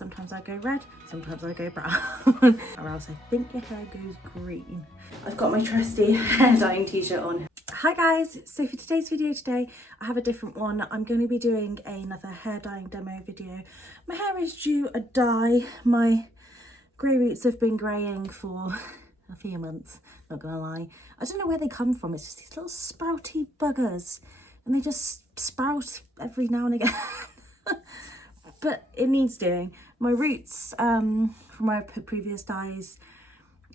Sometimes I go red, sometimes I go brown, or else I think your hair goes green. I've got my trusty hair dyeing t-shirt on. Hi guys, so for today's video I have a different one. I'm going to be doing another hair dyeing demo video. My hair is due a dye. My grey roots have been greying for a few months, not gonna lie. I don't know where they come from. It's just these little sprouty buggers and they just sprout every now and again. But it needs doing. My roots from my previous dyes,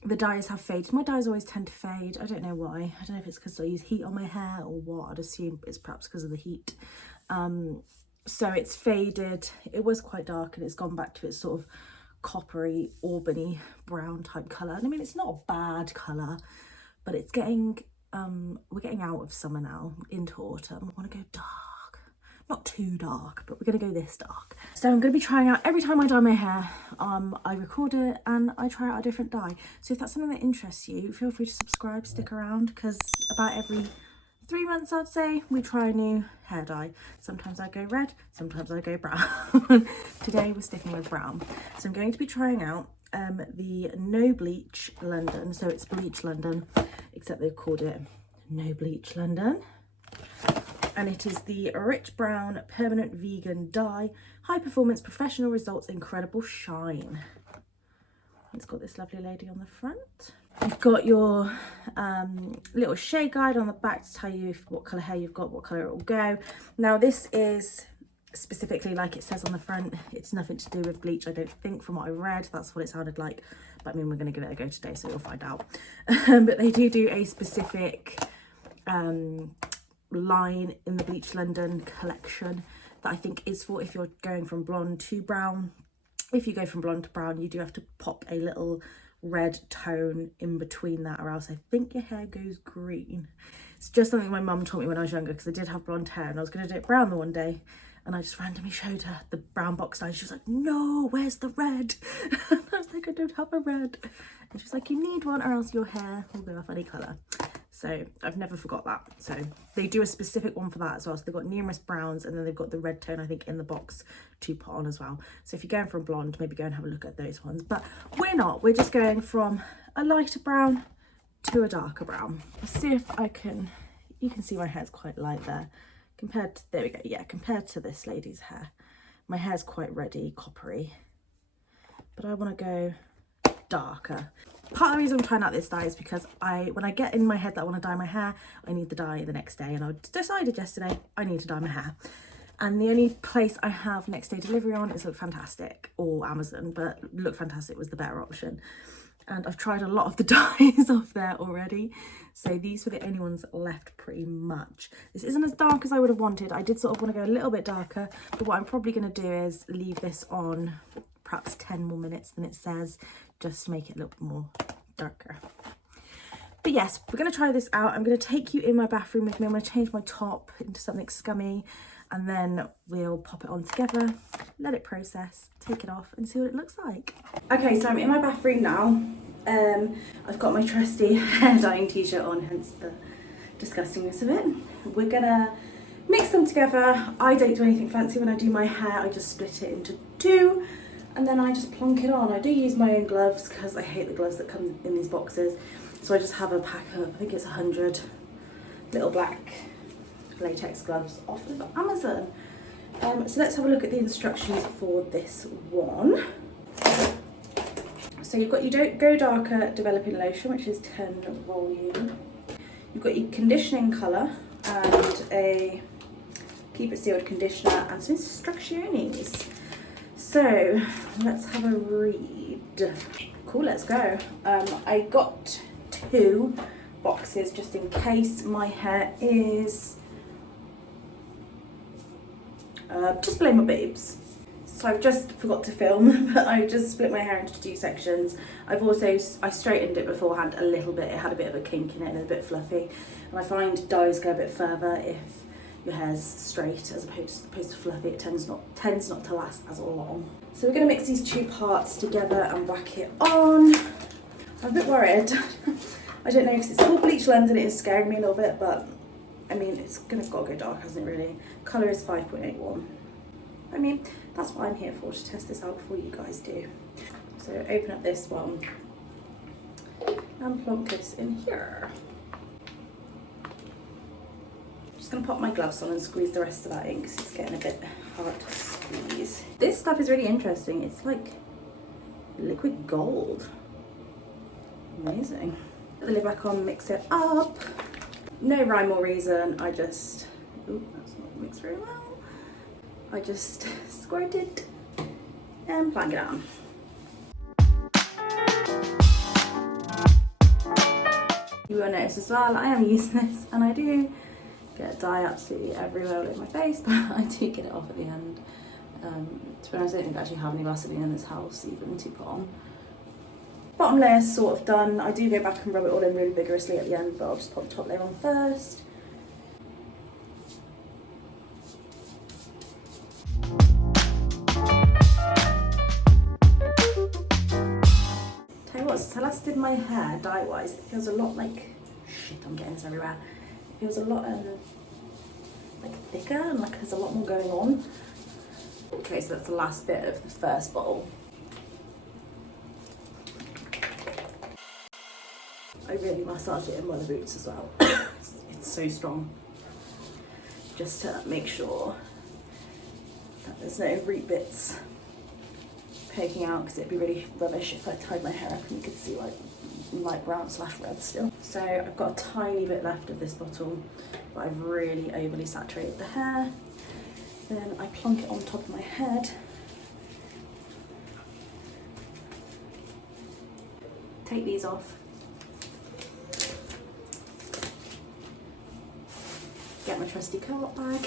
the dyes have faded. My dyes always tend to fade. I don't know why. I don't know if it's because I use heat on my hair or what. I'd assume it's perhaps because of the heat. So it's faded. It was quite dark and it's gone back to its sort of coppery, auburny brown type colour. And I mean, it's not a bad colour, but it's getting, we're getting out of summer now, into autumn. I want to go dark. Not too dark, but we're going to go this dark. So I'm going to be trying out, every time I dye my hair, I record it and I try out a different dye. So if that's something that interests you, feel free to subscribe, stick around, because about every 3 months, I'd say, we try a new hair dye. Sometimes I go red, sometimes I go brown. Today we're sticking with brown. So I'm going to be trying out the No Bleach London. So it's Bleach London, except they've called it No Bleach London. And it is the Rich Brown Permanent Vegan Dye, High Performance Professional Results, Incredible Shine. It's got this lovely lady on the front. You've got your little shade guide on the back to tell you what colour hair you've got, what colour it will go. Now this is specifically, like it says on the front, it's nothing to do with bleach, I don't think, from what I read. That's what it sounded like. But I mean, we're going to give it a go today, so you'll find out. But they do a specific line in the Bleach London collection that I think is for if you're going from blonde to brown. If you go from blonde to brown, you do have to pop a little red tone in between that, or else I think your hair goes green. It's just something my mum taught me when I was younger, because I did have blonde hair and I was going to do it brown the one day, and I just randomly showed her the brown box dye. She was like, no, where's the red? And I was like, I don't have a red. And she was like, you need one or else your hair will go a funny colour. So I've never forgot that. So they do a specific one for that as well. So they've got numerous browns, and then they've got the red tone, I think, in the box to put on as well. So if you're going for a blonde, maybe go and have a look at those ones. But we're not. We're just going from a lighter brown to a darker brown. Let's see if I can, you can see my hair's quite light there. Compared to, there we go. Yeah, compared to this lady's hair. My hair's quite reddy, coppery. But I want to go darker. Part of the reason I'm trying out this dye is because when I get in my head that I want to dye my hair, I need the dye the next day, and I decided yesterday I need to dye my hair. And the only place I have next day delivery on is Look Fantastic or Amazon, but Look Fantastic was the better option. And I've tried a lot of the dyes off there already, so these were the only ones left pretty much. This isn't as dark as I would have wanted. I did sort of want to go a little bit darker, but what I'm probably going to do is leave this on perhaps 10 more minutes than it says, just to make it a little bit more darker. But yes, we're going to try this out. I'm going to take you in my bathroom with me. I'm going to change my top into something scummy, and then we'll pop it on together, let it process, take it off, and see what it looks like. Okay, so I'm in my bathroom now. I've got my trusty hair dyeing t-shirt on, hence the disgustingness of it. We're going to mix them together. I don't do anything fancy when I do my hair. I just split it into two, and then I just plonk it on. I do use my own gloves because I hate the gloves that come in these boxes. So I just have a pack of, I think it's 100 little black latex gloves off of Amazon. So let's have a look at the instructions for this one. So you've got your Don't Go Darker Developing Lotion, which is 10 volume. You've got your conditioning colour and a Keep It Sealed conditioner and some instructions. So let's have a read. Cool, let's go. I got 2 boxes just in case my hair is just below my boobs. So I've just forgot to film, but I just split my hair into 2 sections. I straightened it beforehand a little bit. It had a bit of a kink in it and a bit fluffy. And I find dyes go a bit further if your hair's straight as opposed to fluffy. It tends not to last as long. So we're going to mix these 2 parts together and whack it on. I'm a bit worried. I don't know, because it's called Bleach London, it is scaring me a little bit, but I mean, it's got to go dark, hasn't it, really? Colour is 5.81. I mean, that's what I'm here for, to test this out before you guys do. So open up this one and plonk this in here. Just gonna pop my gloves on and squeeze the rest of that in because it's getting a bit hard to squeeze. This stuff is really interesting. It's like liquid gold. Amazing. Put the lid back on, mix it up. No rhyme or reason, I just, ooh, that's not mixed very well. I just squirt it and plank it on. You will notice as well, I am using this and I do get dye absolutely everywhere all over my face, but I do get it off at the end. To be honest, I don't think I actually have any Vaseline in this house even to put on. Bottom layer is sort of done. I do go back and rub it all in really vigorously at the end, but I'll just pop the top layer on first. Tell you what, since I last did my hair dye-wise, it feels a lot like, shit, I'm getting this everywhere. It feels a lot like thicker and like there's a lot more going on. Okay, so that's the last bit of the first bottle. I really massage it in one of the roots as well. It's so strong. Just to make sure that there's no root bits poking out, because it'd be really rubbish if I tied my hair up and you could see like light brown / red still. So I've got a tiny bit left of this bottle, but I've really overly saturated the hair. Then I plonk it on top of my head. Take these off. Get my trusty co-op bag.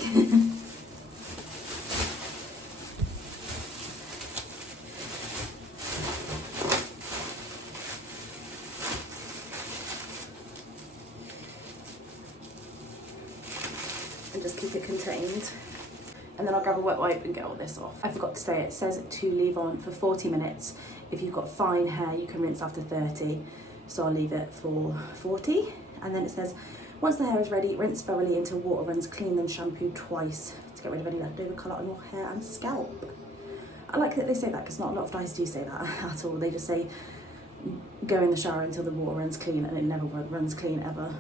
And just keep it contained. And then I'll grab a wet wipe and get all this off. I forgot to say, it says to leave on for 40 minutes. If you've got fine hair, you can rinse after 30. So I'll leave it for 40. And then it says, once the hair is ready, rinse thoroughly until water runs clean, then shampoo twice to get rid of any leftover colour on your hair and scalp. I like that they say that, because not a lot of dyes do say that at all. They just say, go in the shower until the water runs clean, and it never runs clean ever.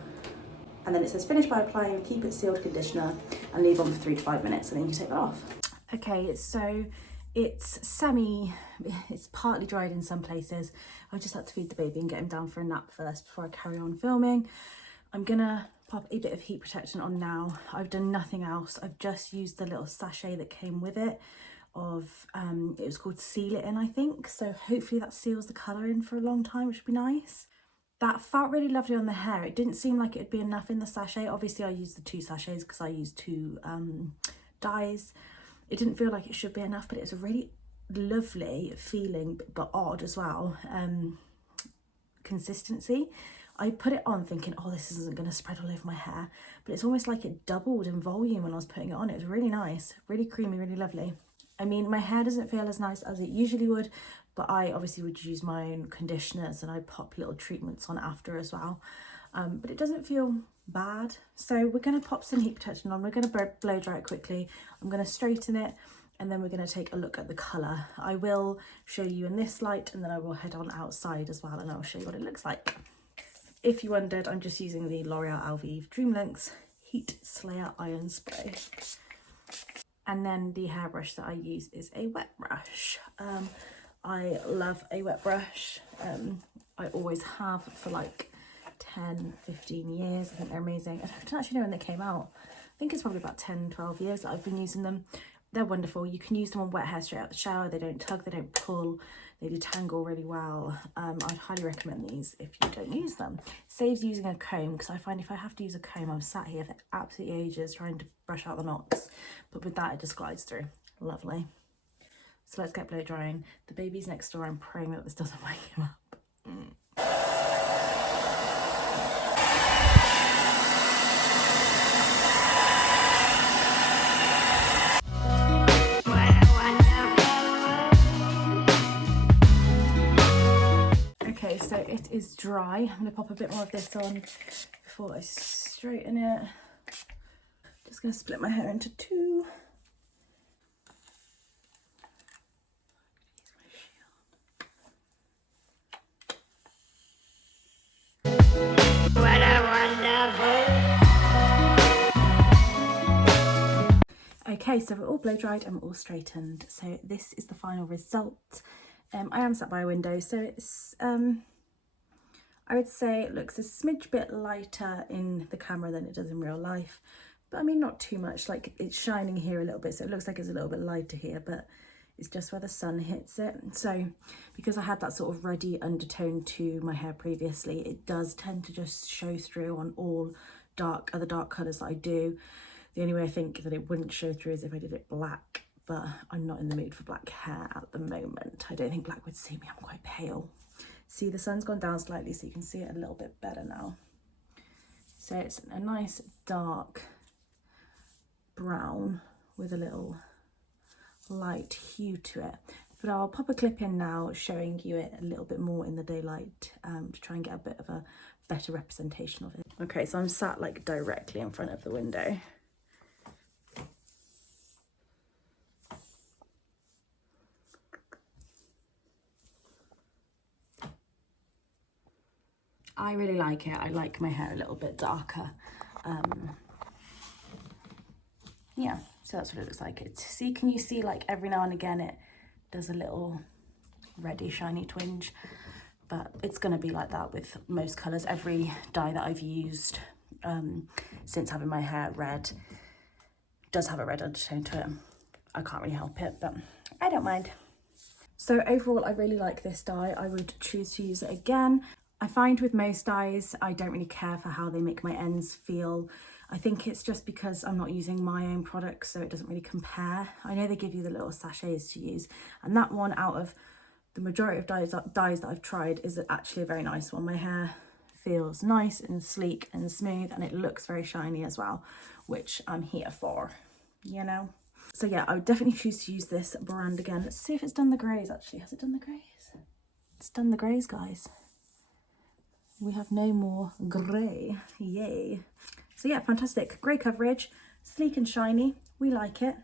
And then it says finish by applying the keep it sealed conditioner and leave on for 3 to 5 minutes, and then you take that off. Okay, so it's partly dried in some places. I just had to feed the baby and get him down for a nap first before I carry on filming. I'm gonna pop a bit of heat protection on now. I've done nothing else. I've just used the little sachet that came with it of, it was called Seal It In, I think. So hopefully that seals the colour in for a long time, which would be nice. That felt really lovely on the hair. It didn't seem like it'd be enough in the sachet. Obviously I used the 2 sachets because I used 2 dyes. It didn't feel like it should be enough, but it was a really lovely feeling, but odd as well, consistency. I put it on thinking, oh, this isn't going to spread all over my hair, but it's almost like it doubled in volume when I was putting it on. It was really nice, really creamy, really lovely. I mean, my hair doesn't feel as nice as it usually would, but I obviously would use my own conditioners and I pop little treatments on after as well. But it doesn't feel bad. So we're going to pop some heat protection on. We're going to blow dry it quickly. I'm going to straighten it, and then we're going to take a look at the colour. I will show you in this light, and then I will head on outside as well, and I'll show you what it looks like. If you wondered, I'm just using the L'Oreal Alvive Dream Lengths Heat Slayer Iron Spray. And then the hairbrush that I use is a wet brush. I love a wet brush. I always have for like 10, 15 years. I think they're amazing. I don't actually know when they came out. I think it's probably about 10, 12 years that I've been using them. They're wonderful. You can use them on wet hair straight out the shower. They don't tug, they don't pull, they detangle really well. I'd highly recommend these if you don't use them. Saves using a comb, because I find if I have to use a comb, I'm sat here for absolutely ages trying to brush out the knots. But with that, it just glides through. Lovely. So let's get blow drying. The baby's next door. I'm praying that this doesn't wake him up. Okay, so it is dry. I'm going to pop a bit more of this on before I straighten it. Just going to split my hair into 2. Okay, so we're all blow dried and we're all straightened. So this is the final result. I am sat by a window, so it's I would say it looks a smidge bit lighter in the camera than it does in real life, but I mean not too much. Like, it's shining here a little bit, so it looks like it's a little bit lighter here, but it's just where the sun hits it. So because I had that sort of reddy undertone to my hair previously, it does tend to just show through on all other dark colours that I do. The only way I think that it wouldn't show through is if I did it black, but I'm not in the mood for black hair at the moment. I don't think black would suit me, I'm quite pale. See, the sun's gone down slightly, so you can see it a little bit better now. So it's a nice dark brown with a little light hue to it. But I'll pop a clip in now showing you it a little bit more in the daylight to try and get a bit of a better representation of it. Okay, so I'm sat like directly in front of the window. I really like it. I like my hair a little bit darker. Yeah, so that's what it looks like. See, can you see, like, every now and again it does a little reddy shiny twinge, but it's going to be like that with most colours. Every dye that I've used since having my hair red does have a red undertone to it. I can't really help it, but I don't mind. So overall, I really like this dye. I would choose to use it again. I find with most dyes, I don't really care for how they make my ends feel. I think it's just because I'm not using my own products, so it doesn't really compare. I know they give you the little sachets to use, and that one, out of the majority of dyes that I've tried, is actually a very nice one. My hair feels nice and sleek and smooth, and it looks very shiny as well, which I'm here for, you know? So yeah, I would definitely choose to use this brand again. Let's see if it's done the greys actually. Has it done the greys? It's done the greys, guys. We have no more grey, yay. So yeah, fantastic, grey coverage, sleek and shiny, we like it.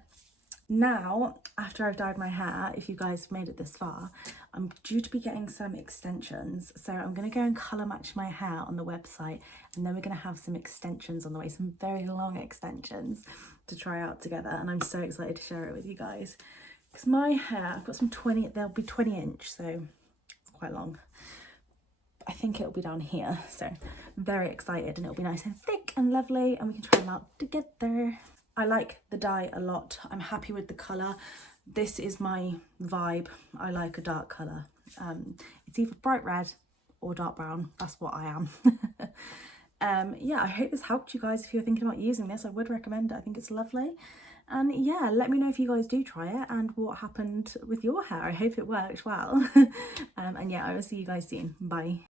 Now, after I've dyed my hair, if you guys made it this far, I'm due to be getting some extensions. So I'm gonna go and colour match my hair on the website, and then we're gonna have some extensions on the way, some very long extensions to try out together. And I'm so excited to share it with you guys. Because my hair, I've got some they'll be 20-inch, so it's quite long. I think it'll be down here, so very excited, and it'll be nice and thick and lovely, and we can try them out together. I like the dye a lot. I'm happy with the colour. This is my vibe. I like a dark colour. It's either bright red or dark brown. That's what I am. Yeah, I hope this helped you guys. If you're thinking about using this, I would recommend it. I think it's lovely. And yeah, let me know if you guys do try it and what happened with your hair. I hope it worked well. And yeah, I will see you guys soon. Bye.